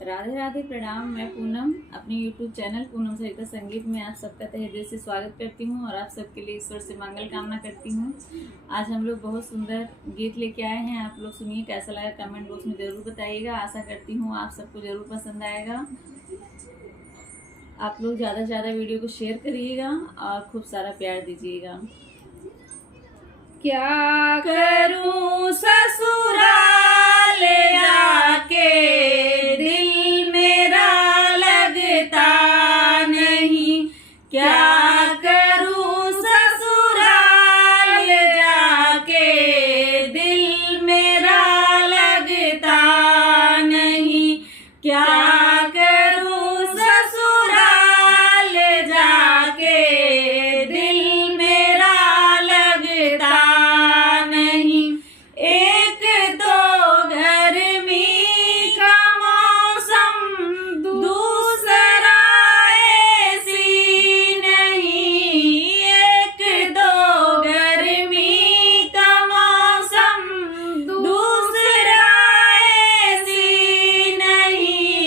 राधे राधे, प्रणाम। मैं पूनम अपने YouTube चैनल पूनम सरिता संगीत में आप सबका तहे दिल से स्वागत करती हूँ और आप सबके लिए ईश्वर से मंगल कामना करती हूँ। आज हम लोग बहुत सुंदर गीत लेके आए हैं। आप लोग सुनिए, कैसा लगा कमेंट बॉक्स में ज़रूर बताइएगा। आशा करती हूँ आप सबको ज़रूर पसंद आएगा। आप लोग ज़्यादा से ज़्यादा वीडियो को शेयर करिएगा और खूब सारा प्यार दीजिएगा। क्या करूँ ससुराल जाके, दिल मेरा लगता नहीं। क्या करूँ ससुराल जाके, दिल मेरा लगता नहीं। क्या करूँ ससुराल जाके, दिल मेरा लगता नहीं। एक तो गर्मी का मौसम, दूसरा ऐसी नहीं। एक तो गर्मी का मौसम, दूसरा ऐसी नहीं।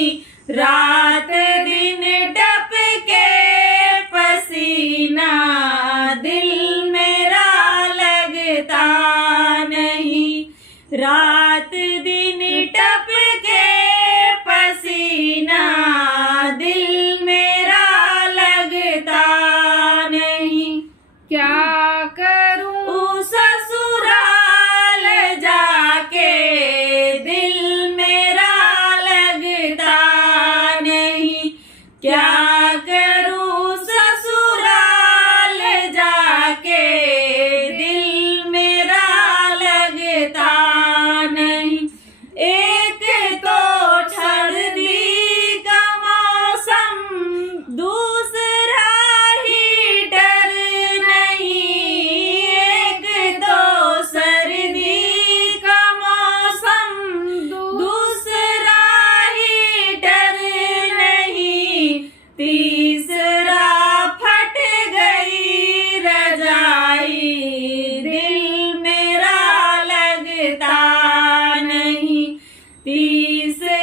रात दिन टपके पसीना, दिल मेरा लगता नहीं। रात दिन टपके पसीना, दिल मेरा लगता नहीं। क्या करूँ ससुराल जाके, दिल मेरा लगता नहीं। क्या करूँ ससुराल जाके, दिल मेरा लगता नहीं। एक तो सर्दी का मौसम, दूसरा हीटर नहीं। एक तो सर्दी का मौसम, दूसरा हीटर नहीं। तीसरा फट गई रजाई, दिल मेरा लगता नहीं। तीसरा